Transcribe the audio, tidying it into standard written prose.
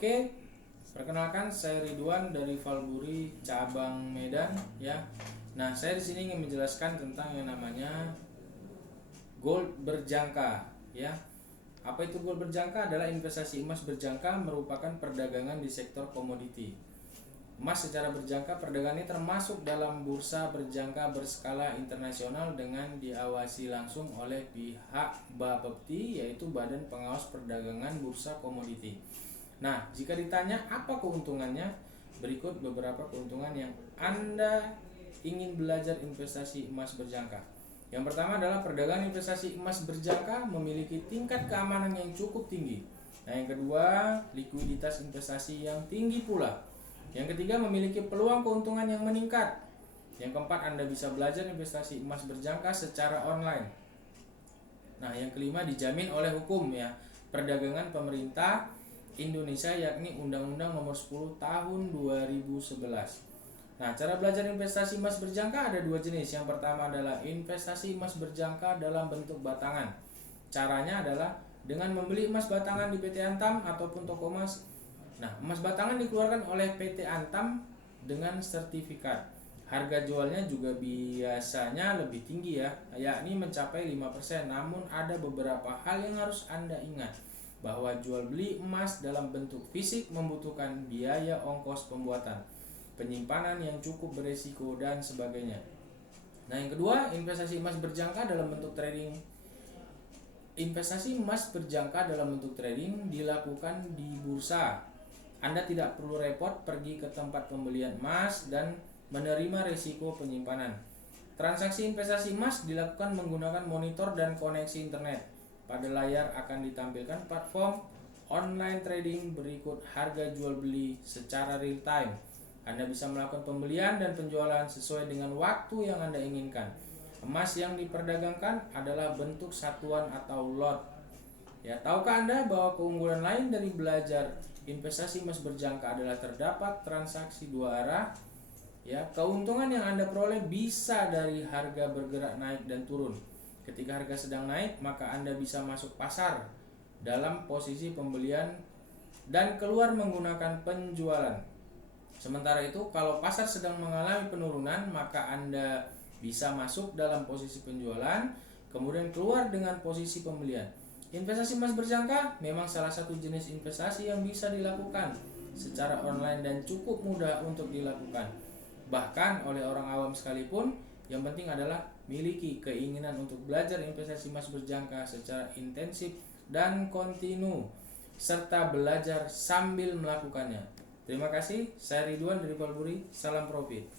Oke, perkenalkan saya Ridwan dari Valburi cabang Medan ya. Nah, saya di sini ingin menjelaskan tentang yang namanya gold berjangka ya. Apa itu gold berjangka? Adalah investasi emas berjangka merupakan perdagangan di sektor komoditi. Emas secara berjangka perdagangannya termasuk dalam bursa berjangka berskala internasional dengan diawasi langsung oleh pihak Bapepti, yaitu Badan Pengawas Perdagangan Bursa Komoditi. Nah, jika ditanya apa keuntungannya, berikut beberapa keuntungan yang Anda ingin belajar investasi emas berjangka. Yang pertama adalah perdagangan investasi emas berjangka memiliki tingkat keamanan yang cukup tinggi. Nah, yang kedua, likuiditas investasi yang tinggi pula. Yang ketiga, memiliki peluang keuntungan yang meningkat. Yang keempat, Anda bisa belajar investasi emas berjangka secara online. Nah, yang kelima, dijamin oleh hukum ya, perdagangan pemerintah Indonesia, yakni Undang-Undang Nomor 10 Tahun 2011. Nah, cara belajar investasi emas berjangka ada dua jenis. Yang pertama adalah investasi emas berjangka dalam bentuk batangan. Caranya adalah dengan membeli emas batangan di PT Antam ataupun toko emas. Nah, emas batangan dikeluarkan oleh PT Antam dengan sertifikat. Harga jualnya juga biasanya lebih tinggi ya, yakni mencapai 5%. Namun ada beberapa hal yang harus Anda ingat, bahwa jual beli emas dalam bentuk fisik membutuhkan biaya ongkos pembuatan, penyimpanan yang cukup beresiko, dan sebagainya. Nah, yang kedua, investasi emas berjangka dalam bentuk trading. Investasi emas berjangka dalam bentuk trading dilakukan di bursa. Anda tidak perlu repot pergi ke tempat pembelian emas dan menerima risiko penyimpanan. Transaksi investasi emas dilakukan menggunakan monitor dan koneksi internet. Pada layar akan ditampilkan platform online trading berikut harga jual beli secara real time. Anda bisa melakukan pembelian dan penjualan sesuai dengan waktu yang Anda inginkan. Emas yang diperdagangkan adalah bentuk satuan atau lot. Ya, tahukah Anda bahwa keunggulan lain dari belajar investasi emas berjangka adalah terdapat transaksi dua arah? Ya, keuntungan yang Anda peroleh bisa dari harga bergerak naik dan turun. Ketika harga sedang naik, maka Anda bisa masuk pasar dalam posisi pembelian dan keluar menggunakan penjualan. Sementara itu, kalau pasar sedang mengalami penurunan, maka Anda bisa masuk dalam posisi penjualan, kemudian keluar dengan posisi pembelian. Investasi emas berjangka memang salah satu jenis investasi yang bisa dilakukan secara online dan cukup mudah untuk dilakukan, bahkan oleh orang awam sekalipun. Yang penting adalah miliki keinginan untuk belajar investasi emas berjangka secara intensif dan kontinu, serta belajar sambil melakukannya. Terima kasih, saya Ridwan dari Valburi, salam profit.